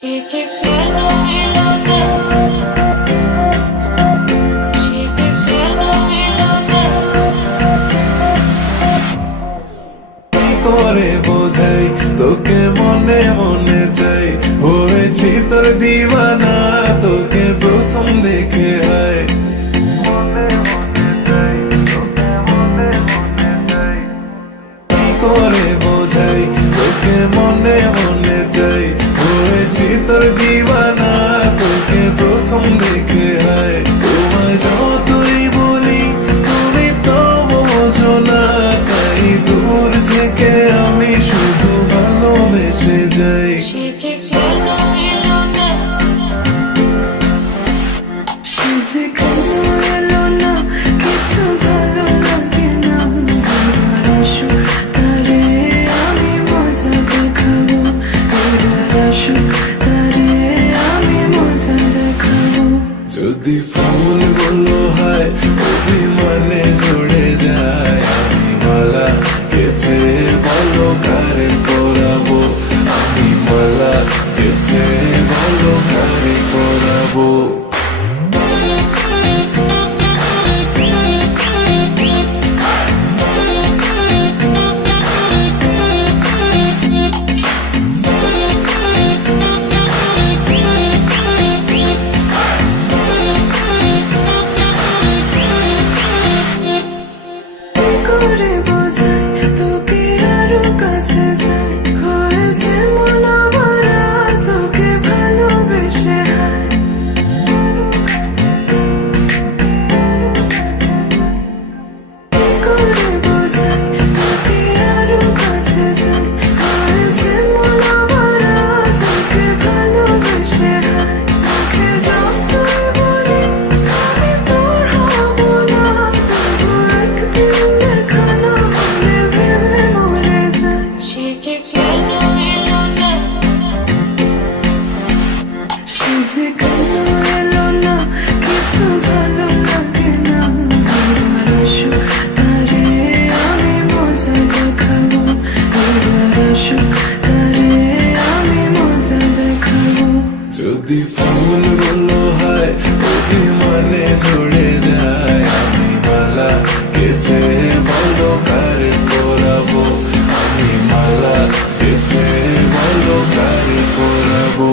করে বোঝাই তোকে মনে মনে চাই, হয়েছি তোর দিওয়ানা তোকে প্রথম দেখে। হয় কি করে বোঝাই তোকে মনে মনে চাই, হয়েছি তোর দিওয়ানা তোকে প্রথম দেখে। হয় তোমায় যতই বলি তুমি তো বোঝো না, তাই দূর থেকে আমি শুধু ভালোবেসে যাই। কিছু ভালো লাগে না, আসুক তারে আমি মজা দেখাবো, আসুক তারে আমি মজা দেখাবো। যদি ফুলগুলো হয় অভিমানে ঝরে যায়, আমি মালা গেথে বলো কারে পরাবো, আমি মালা গেথে বলো কারে পরাবো। করে বোঝাই তোকে আরো কাছে যাই, হয়েছে মন ভরা তোকে ভালোবেসে। হয় করে বোঝাই তোকে আরো কাছে যাই, হয়েছে মন ভরা তোকে ভালোবেসে। হয় মুখে যতই বলি আমি তোর হব না, তবু একদিন দেখা না হলে ভেবে মরে যাই। সে যে কেন এলো না, কিছু ভালো লাগে না, আসুক তারে আমি মজা দেখাবো, আসুক তারে আমি মজা দেখাবো। যদি ফুলগুলো হয় অভিমানে ঝরে যায়, আমি মালা গেথে বলো কারে পরাবো, আমি মালা গেথে বলো কারে পরাবো।